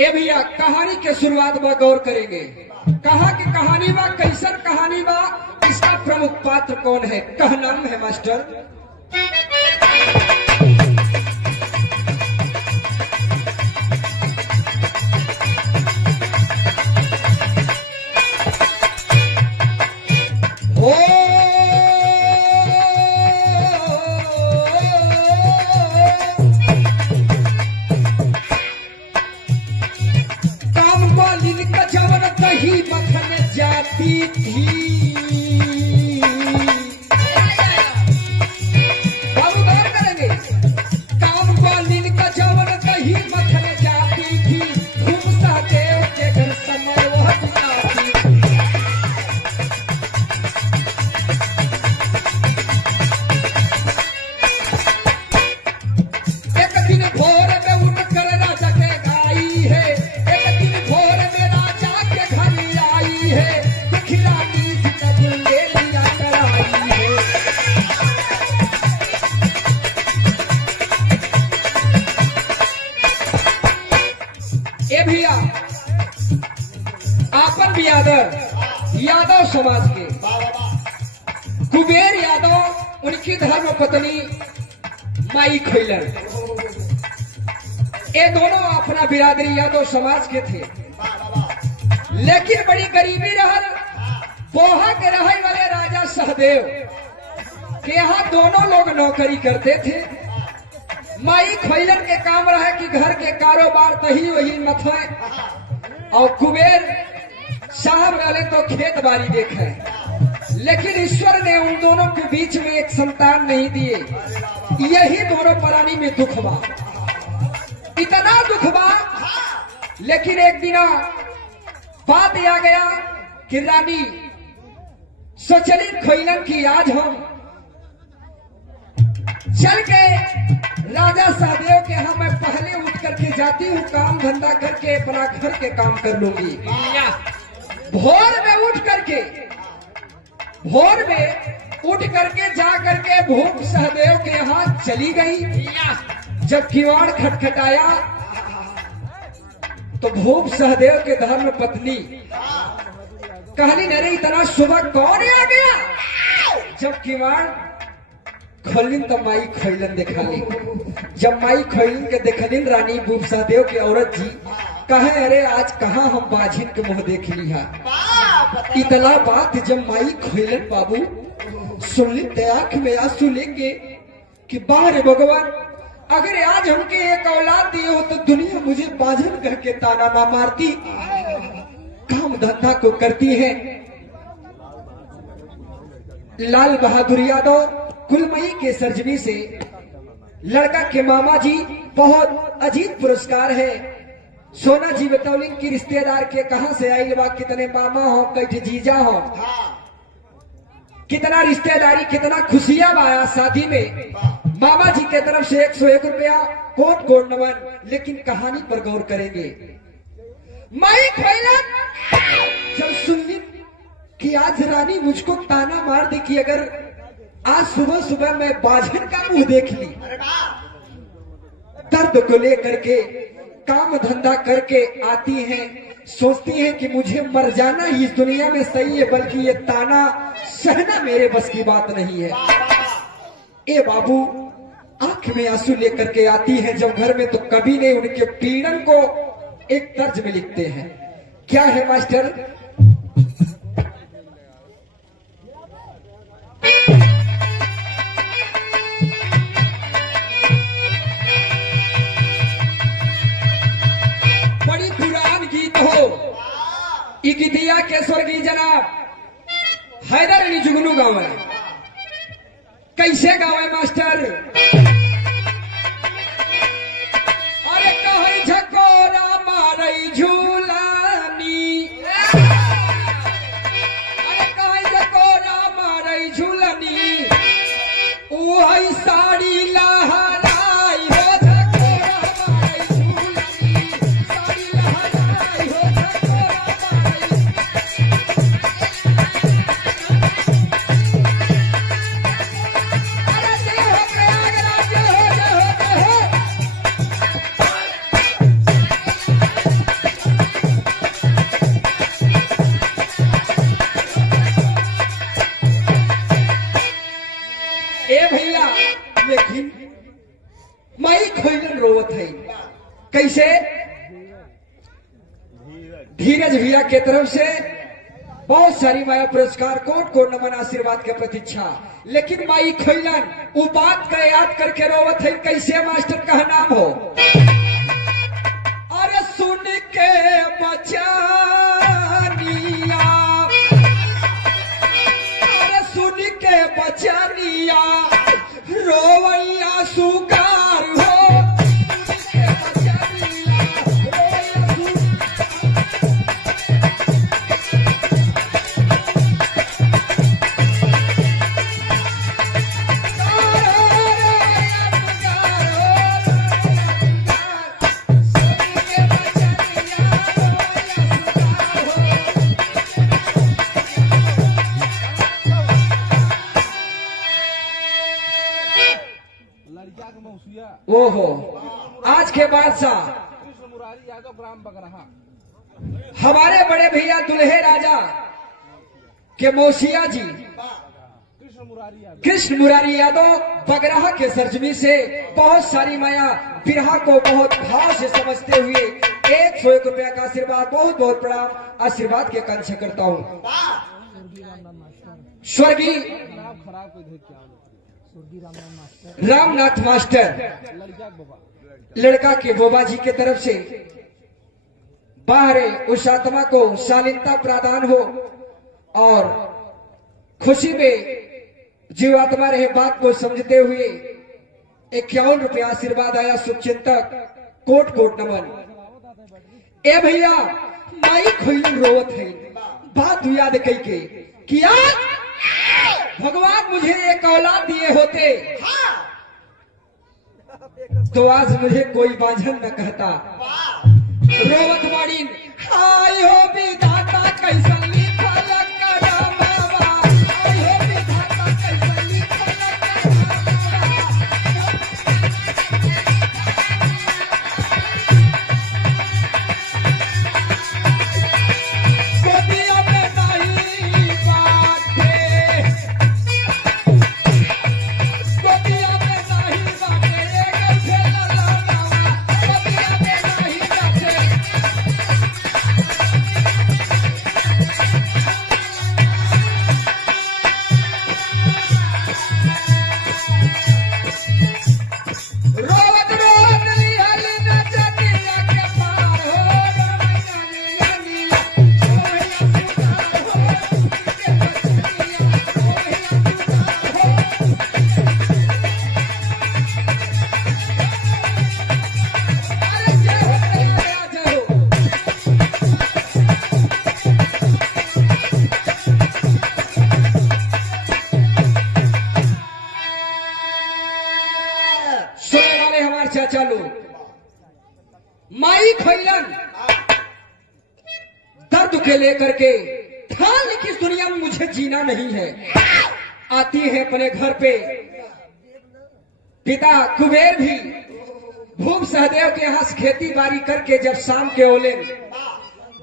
ए भैया कहानी के शुरुआत में गौर करेंगे। कहा कि कहानी बा कैसन कहानी बा, इसका प्रमुख पात्र कौन है, कह नाम है मास्टर। जाती थी बाबू गौर करेंगे। काम वालिन का जवन कहीं मखन जाती थी, खूब सहदेव के घर समय वह बिताती। एक दिन भोर में उठकर राजा के आई है, एक दिन भोर में राजा के घर आई है, खिलाड़ी ले लिया कराई है। ए भैया आपन बिरादर यादव समाज के कुबेर यादव, उनकी धर्म पत्नी माई खैलर, ये दोनों अपना बिरादरी यादव समाज के थे, लेकिन बड़ी गरीबी रहल। पोहा के रहे वाले राजा सहदेव के यहाँ दोनों लोग नौकरी करते थे। माई खैलन के काम रहे कि घर के कारोबार तही वही मथे, और कुबेर साहब वाले तो खेत बाड़ी देखे। लेकिन ईश्वर ने उन दोनों के बीच में एक संतान नहीं दिए। यही दोनों प्राणी में दुख बा, इतना दुख बा। लेकिन एक दिन बात आ गया कि रानी सोचली खैलन की आज हम चल के राजा सहदेव के यहाँ मैं पहले उठ करके जाती हूँ, काम धंधा करके अपना घर के काम कर लूंगी। भोर में उठ करके जा करके भूप सहदेव के यहाँ चली गई। जब किवाड़ खटखटाया तो भूप सहदेव के धर्म पत्नी कहली, अरे इतना सुबह कौन आ गया। जब किवाड़ खोलिन तो माई खैलन देखली। जब माई खैलन के देखलिन रानी भूप सहदेव की औरत जी, कहे अरे आज कहाँ हम बाझिन के मुंह देख ली है। इतना बात जब माई खैलन बाबू सुनली तो आंख में आंसू लेके कि बाहर भगवान, अगर आज हमके एक औलाद दिए हो तो दुनिया मुझे बाझन करके ताना ना मारती। काम धंधा को करती है। लाल बहादुर यादव कुलमई के सरजमी से लड़का के मामा जी बहुत अजीत पुरस्कार है। सोना जी बतौलिन की रिश्तेदार के कहां से आई बा, कितने मामा हो, कैठे जीजा हो, कितना रिश्तेदारी, कितना खुशियां आया शादी में। मामा जी के तरफ से 101 रुपया, कोट कोट नमन। लेकिन कहानी पर गौर करेंगे। माई खैलन जब सुनली कि आज रानी मुझको ताना मार दे कि अगर आज सुबह सुबह मैं बाझन का मुंह देख ली, दर्द को लेकर के काम धंधा करके आती हैं, सोचती हैं कि मुझे मर जाना ही इस दुनिया में सही है, बल्कि ये ताना सहना मेरे बस की बात नहीं है। ए बाबू आंख में आंसू लेकर के आती है जब घर में, तो कभी नहीं उनके पीड़न को एक तर्ज में लिखते हैं। क्या है मास्टर? बड़ी पुरान गीत हो, ई गीतिया के स्वर्गीय जनाब हैदर अली जुगनू गावे। कैसे गावे मास्टर? अरे कहे झकोरा मारई झूलानी, अरे कहे झकोरा मारई झूलानी, ओ साड़ी लहराई हो, झकोरा मारई झूलानी, साड़ी लहराई हो, झकोरा मारई। अरे देह प्रयागराज माई खोइलन रोवत है। कैसे? धीरज भैया के तरफ से बहुत सारी माया पुरस्कार, कोट कोट नमन, आशीर्वाद के प्रतीक्षा। लेकिन माई खोइलन वो बात का याद करके रोवत है। कैसे मास्टर का नाम हो? अरे सुन के बचानिया, अरे सुन के बचानिया, रोवैया सुगार हो। ओहो, आज के बादशाह कृष्ण मुरारी यादव ग्राम बगरहा, हमारे बड़े भैया दुल्हे राजा के मौसिया जी कृष्ण मुरारी यादव बगरहा के सरजमी से बहुत सारी माया बिरहा को बहुत भाव से समझते हुए 101 रुपया का आशीर्वाद, बहुत बहुत प्रणाम, आशीर्वाद की आकांक्षा करता हूँ। स्वर्गीय रामनाथ मास्टर लड़का के बोबा जी के तरफ से बाहर उस आत्मा को शालीनता प्रदान हो और खुशी में जीवात्मा रहे बात को समझते हुए 51 रुपया आशीर्वाद आया। शुभचिंतक कोट कोट नमन। ए भैया माई खोइलन रोवत है। बात याद कई के किया भगवान मुझे एक औलाद दिए होते तो आज मुझे कोई बांझन न कहता। रोवत बाड़ी हाय हो विधाता कैसा लिखल करमवा, हाय हो विधाता कैसा लिखल गोदिया में नहीं बाटे, गोदिया में नहीं बाटे, एक खेला लावा, गोदिया में नहीं बाटे। रोवत रोवत लिहल नचनिया के पार हो, रमैया निया निया, ओहिया सुधार हो, के बचनिया, ओहिया सुधार हो। अरे जय हो तेरा जय हो। सुनने वाले हमारे चाचा लोग, माई खोइलन दर्द के लेकर के ठान ली कि इस दुनिया में मुझे जीना नहीं है। आती है अपने घर पे पिता कुबेर भी भूप सहदेव के यहाँ से खेती बाड़ी करके जब शाम के ओले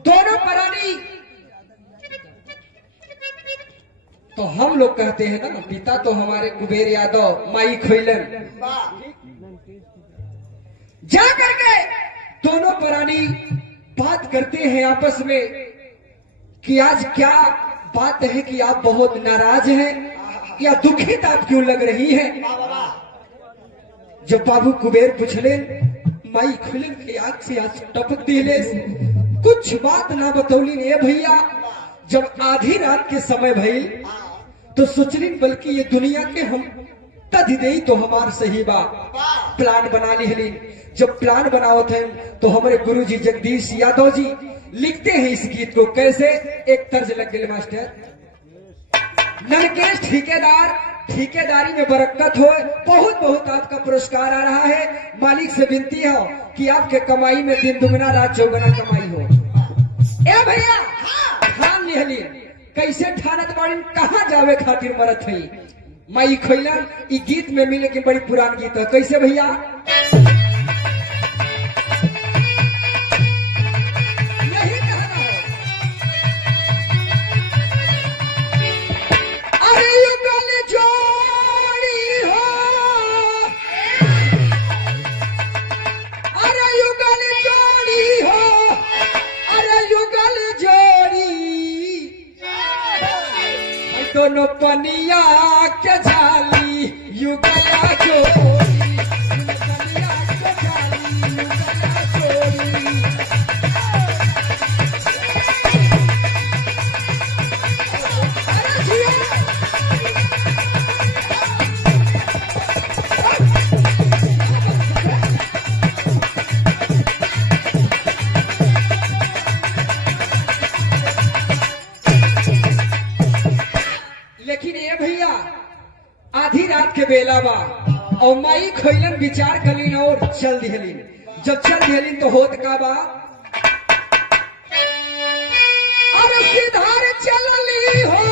दोनों प्राणी, तो हम लोग कहते हैं ना पिता तो हमारे कुबेर यादव, माई खोइलन जा करके दोनों प्राणी बात करते हैं आपस में कि आज क्या बात है कि आप बहुत नाराज हैं या दुखित आप क्यों लग रही हैं। जब बाबू कुबेर पूछले माई खोइलन के आंख से आज टपक दिले, कुछ बात ना बतौली ने भैया। जब आधी रात के समय भई तो सोचली बल्कि ये दुनिया के हम तद दे तो हमार सही बा प्लान बना ली। जब प्लान बनावत है तो हमारे गुरुजी जगदीश यादव जी लिखते हैं इस गीत को कैसे, एक तर्ज लग गए मास्टर। ननकेश ठेकेदार, ठेकेदारी में बरकत हो, बहुत बहुत आपका पुरस्कार आ रहा है। मालिक से विनती है कि आपके कमाई में दिन दुगना रात चौगुना कमाई हो। ए भैया ठान लिहली, कैसे ठानत बाड़ी, कहाँ जावे खातिर मरत है। माई खोइलन ई गीत में मिले कि बड़ी पुरान गीत है। कैसे भैया? यही कहना है। अरे युगल जोड़ी हो पनिया के झाली युगया चोरी, पनिया के झाली युगया चोरी। अरे जिया लेकिन ये भैया आधी रात के बेला बा और माई खैलन विचार कलीन और चल दिहलीन। जब चल दिहलीन तो होत का बा, अरे सिधार चलली हो,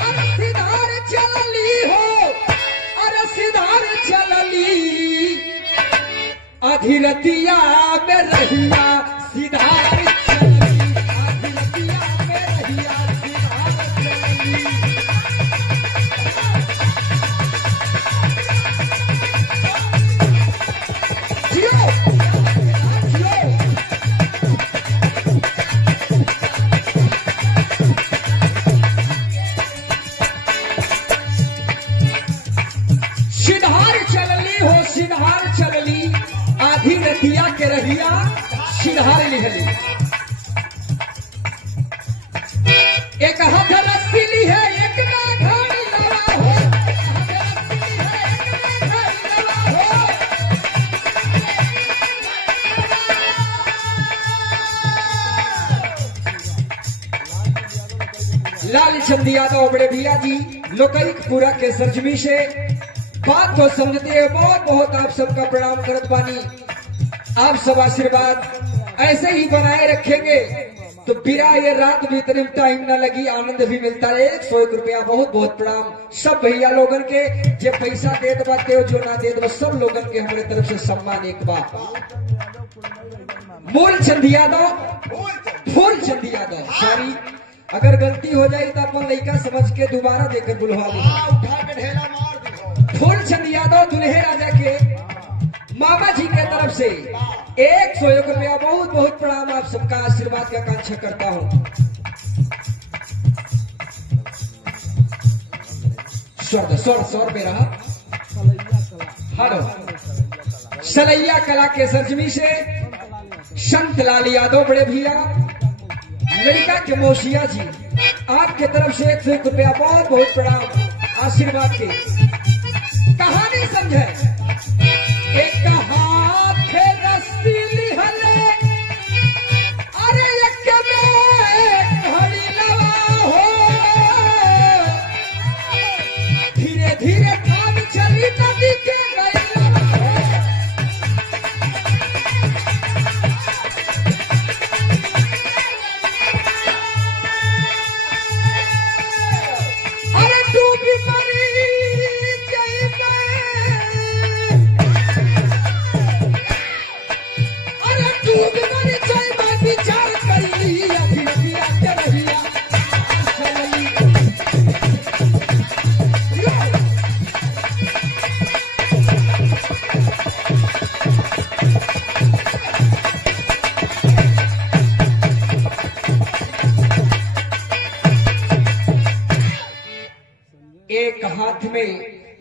अरे सिधार चलली हो, अरे सिधार चलली आधी रतिया में रहिया सिधार चलली, आधी रतिया में रहिया सिधार चलली। जियो, जियो। सिधार चलली हो, सिधार चलली आधी रतिया के रहिया सिधार लिहली। एक हाथ रस्सी ली है, एक में घड़ी लगा हो, एक हाथ रस्सी ली है, एक में घड़ी लगा हो। लाल चंद यादव बड़े भैया जी लोकैकपुरा के सरजमी से बात को समझते हैं। बहुत बहुत आप सबका प्रणाम करत बानी। आप सब आशीर्वाद ऐसे ही बनाए रखेंगे तो बिना ये रात भी इतने टाइम ना लगी, आनंद भी मिलता है। 101 रुपया बहुत बहुत प्रणाम सब भैया लोगन के जे पैसा देत बाते जो ना देत बा सब लोगन के हमारे तरफ से सम्मान। एक बार मूल चंद यादव, फूल चंद यादव, सॉरी अगर गलती हो जाए तो अपन लड़का समझ के दोबारा देकर बुलवा ली। फूल चंद यादव दुल्हे राजा के मामा जी के तरफ से 101 रुपया बहुत बहुत प्रणाम। आप सबका आशीर्वाद की आकांक्षा करता हूँ। स्वर पे रहा। हेलो सलैया कला के सरजमी से संत लाल यादव बड़े भैया लड़का के मौसिया जी आपके तरफ से 101 रुपया बहुत बहुत प्रणाम आशीर्वाद के। कहानी समझे, एक हाथ रस्सी लिहले, अरे एक में घड़ी लगा हो, धीरे धीरे काम चली नदी के गई लगा हो। अरे डूबी मरी जई में, अरे डूबी मरी जई में विचार करी अभी अभी आते रहिया चलली। एक हाथ में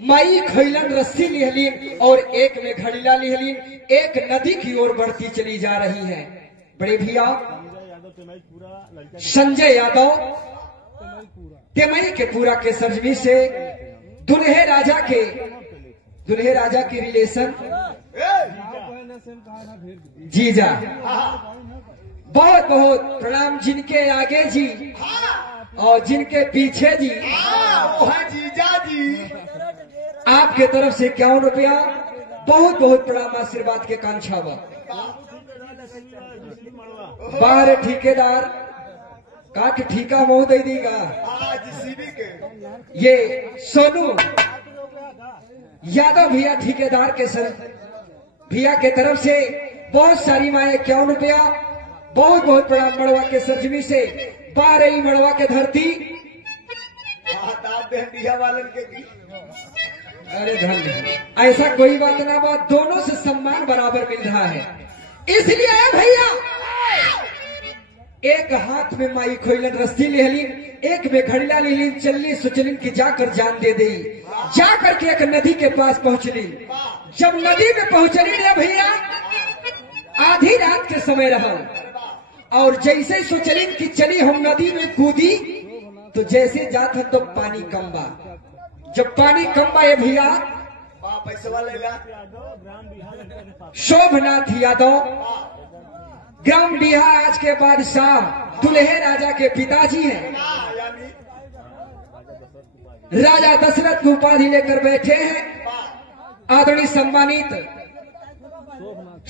माई खैलन रस्सी लिहलीन और एक में घड़ीला लिहलीन, एक नदी की ओर बढ़ती चली जा रही है। बड़े भैया संजय यादव तेमई के पूरा के सरजमी से दुल्हे राजा के रिलेशन जीजा बहुत बहुत प्रणाम। जिनके आगे जी और जिनके पीछे जी जीजा जी आपके तरफ से 51 रुपया बहुत बहुत प्रणाम आशीर्वाद के कांक्षा बा। बाहर ठेकेदार काट ठीका मोह दे देगा। ये सोनू यादव भैया ठेकेदार के सर भैया के तरफ से बहुत सारी माए 51 रुपया बहुत बहुत प्रणाम। मड़वा के सरजमी से 12 मड़वा के धरती वालन के दी। अरे धन्य, ऐसा कोई बात ना बात, दोनों से सम्मान बराबर मिल रहा है। इसलिए भैया एक हाथ में माई खोइलन रस्सी लेहलीन, एक में घड़ीला लेलिन, चलनी सोचलिन कि जाकर जान दे दी। जा करके एक नदी के पास पहुंचली। जब नदी में पहुंचली रे भैया, आधी रात के समय रहा और जैसे सोचलिन कि चली हम नदी में कूदी, तो जैसे जात तो पानी कम बा। जब पानी कम बा ये भैया, शोभनाथ यादव ग्राम बिहा आज के बादशाह दुल्हे राजा के पिताजी हैं, राजा दशरथ की उपाधि लेकर बैठे हैं। आदरणीय सम्मानित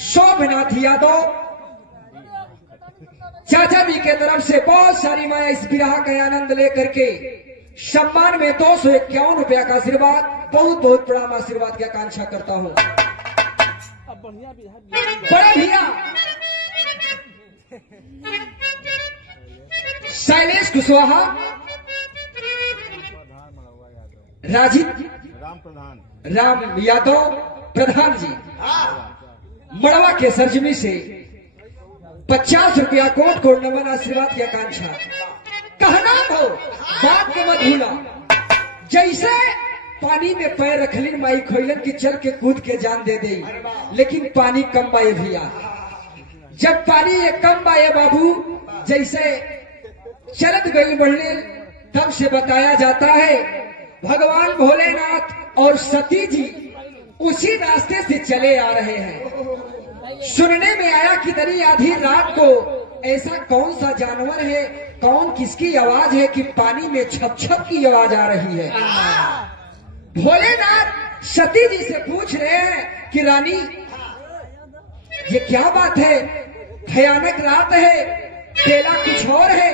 शोभनाथ यादव चाचा जी के तरफ से बहुत सारी माया इस विवाह का आनंद लेकर के सम्मान में 251 रुपया का आशीर्वाद, बहुत बहुत प्रणाम आशीर्वाद की आकांक्षा करता हूं। बड़े भैया शैलेश कुशवाहा, राजीव राम यादव प्रधान जी मड़वा के सरजमी से 50 रुपया कोट कोट नमन आशीर्वाद की आकांक्षा। कहना हो बात के मत भूला। जैसे पानी में पैर रखलिन माई खोइलन की चल के कूद के जान दे दे, लेकिन पानी कम बाए भैया। जब पानी ये कम बाए बाबू, जैसे चलत गई बढ़ने, तब से बताया जाता है भगवान भोलेनाथ और सती जी उसी रास्ते से चले आ रहे हैं। सुनने में आया कि तरी आधी रात को ऐसा कौन सा जानवर है, कौन किसकी आवाज है कि पानी में छप छप की आवाज आ रही है। भोलेनाथ सती जी से पूछ रहे हैं कि रानी ये क्या बात है, भयानक रात है, बेला कुछ और है,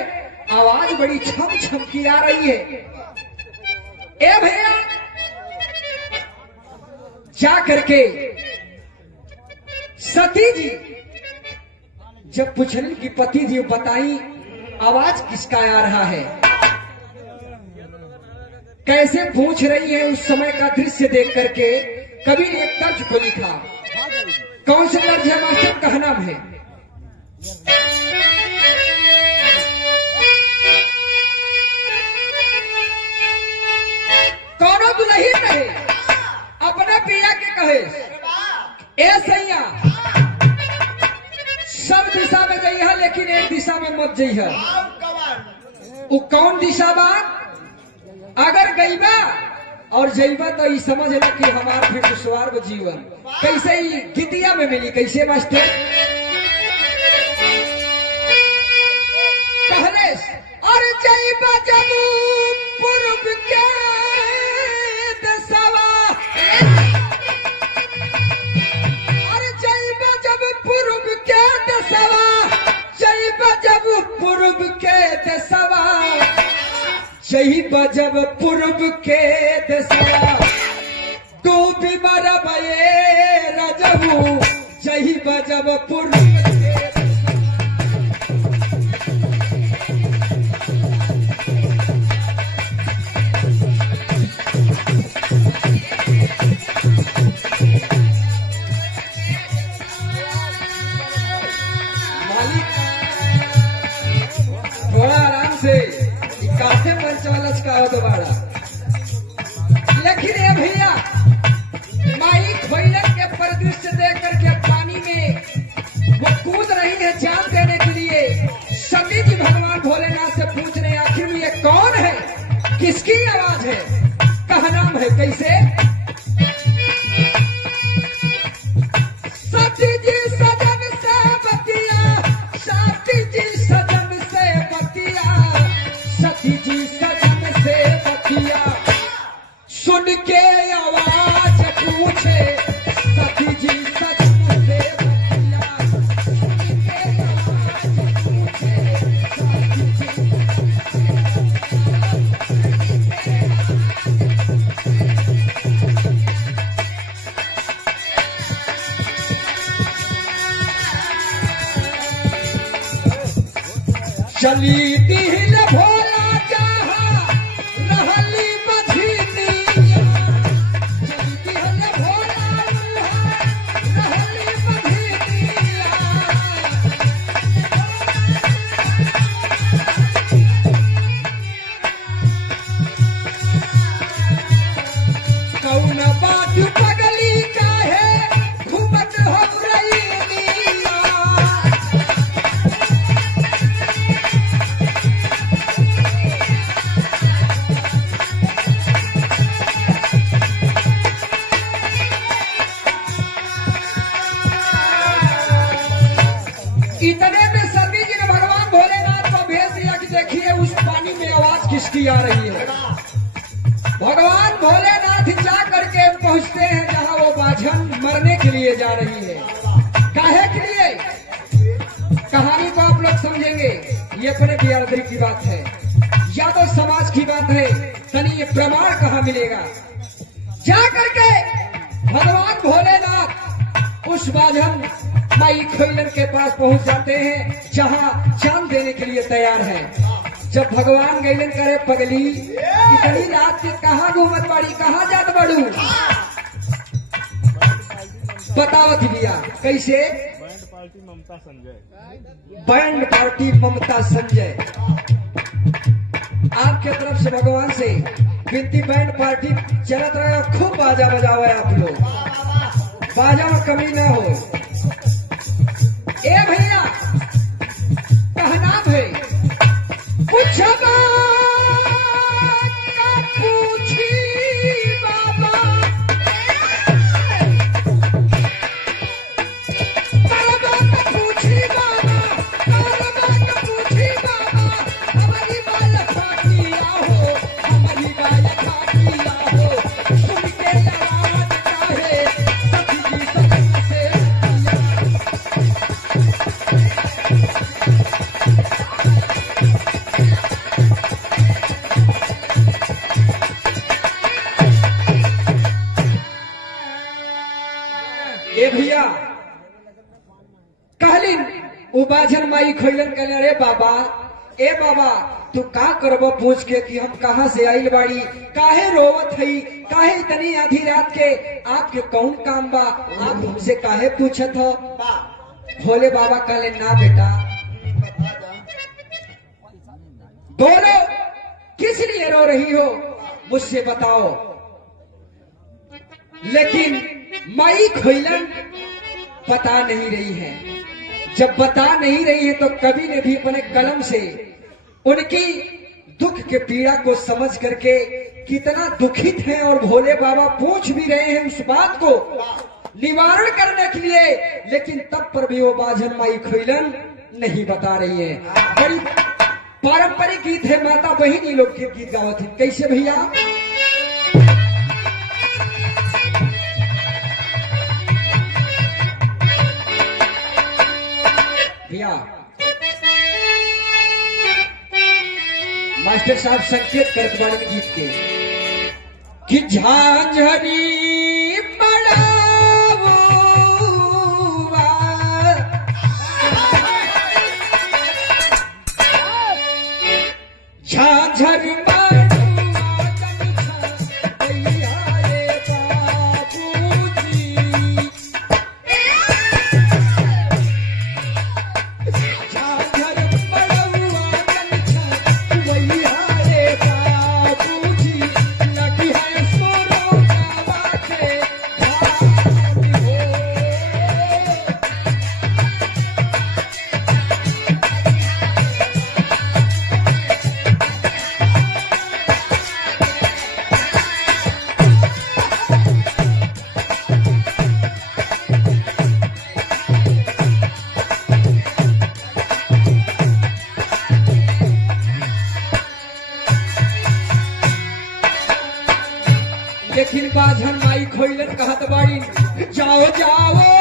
आवाज बड़ी छम छम की आ रही है। ए भैया जा करके सती जी जब पूछने की पति जी बताई आवाज किसका आ रहा है, कैसे पूछ रही है, उस समय का दृश्य देख करके कबीर एक तर्ज को लिखा। कौन से तर्ज है मास्टर, कहना है कौनो दुल्हन रहे अपने पिया के कहे, ए सैया सब दिशा में जइहा लेकिन एक दिशा में मत जइहा। वो कौन दिशा बा? अगर गईबा और जइबा तो ये समझ ला कि हमार फिर दुश्वार को जीवन कैसे ही गितिया में मिली। कैसे मास्टर कहले, और जइबा जब पूर्व के दसवा, और जइबा जब पूर्व के दसवा, जइबा जब पूर्व के दसवा, जइबा जब पूर्व के दसवा, तू भी मरबे रजबू, जइबा जब पूर्व के दोबारा। लेकिन ये भैया माई खोइलन के परिदृश्य देख करके पानी में वो कूद रही है जान देने के लिए। सती जी भगवान भोलेनाथ से पूछ रहे हैं आखिर में ये कौन है, किसकी आवाज है, कहा नाम है, कैसे? सती जी सजन से बतिया, सती जी सजन से बतिया, सती जी सुन के आवाज पूछे, सती जी सजन से बतिया, सुन के आवाज पूछे, सती जी चली दिल भोला जहाँ रहली बधिनिया, चली दिल भोला रहली बधिनिया, इतने में सती जी ने भगवान भोलेनाथ को भेज दिया कि देखिए उस पानी में आवाज किसकी आ रही है। भगवान भोलेनाथ जा करके पहुंचते हैं जहां वो बाझन मरने के लिए जा रही है। काहे के लिए? कहानी को आप लोग समझेंगे, ये अपने बिरादरी की बात है या तो समाज की बात है, तनी ये प्रमाण कहाँ मिलेगा। जा करके भगवान भोलेनाथ उस बाझन माई खोइलन के पास पहुंच जाते हैं जहां जान देने के लिए तैयार है। जब भगवान गैलन करे पगली इतनी रात की कहाँ घूमत बाड़ी, कहाँ जात बाड़ू, बतावत भैया कैसे। बैंड पार्टी ममता संजय। बैंड पार्टी ममता संजय। आपके तरफ से भगवान से विनती, बैंड पार्टी चलत रहे, खूब बाजा बजाओ आप लोग, बाजा में कमी न हो। ए भैया कहना है कुछ पूछी बाबा, पूछी बाबा, पूछी बाबा, हमारी बाल खातिया हो, हमारी बाल खातिया हो, सुन के आवाज चाहे सखी सखी से। ए भैया कहलिन वो बाझन माई खोइलन कहले, अरे बाबा, ए बाबा तू का करबो पूछ के कि हम कहाँ से आइल बाड़ी, काहे रोवत हई, काहे इतनी आधी रात के, आपके कौन काम बा, आप हमसे काहे पूछत हो। भोले बाबा कहले, ना बेटा, दोनों किस लिए रो रही हो मुझसे बताओ। लेकिन माई खोइलन बता नहीं रही है। जब बता नहीं रही है तो कवि ने भी अपने कलम से उनकी दुख के पीड़ा को समझ करके कितना दुखित है और भोले बाबा पूछ भी रहे हैं उस बात को निवारण करने के लिए, लेकिन तब पर भी वो बाझन माई खोइलन नहीं बता रही है। बड़ी पारंपरिक गीत है, माता बहिनी लोग के गीत गावत है। कैसे भैया? भैया मास्टर साहब संकेत करत बाड़न गीत के कि झांझरी झांझर लेकिन बाझन माई खोइलन कहत बाड़ी, जाओ जाओ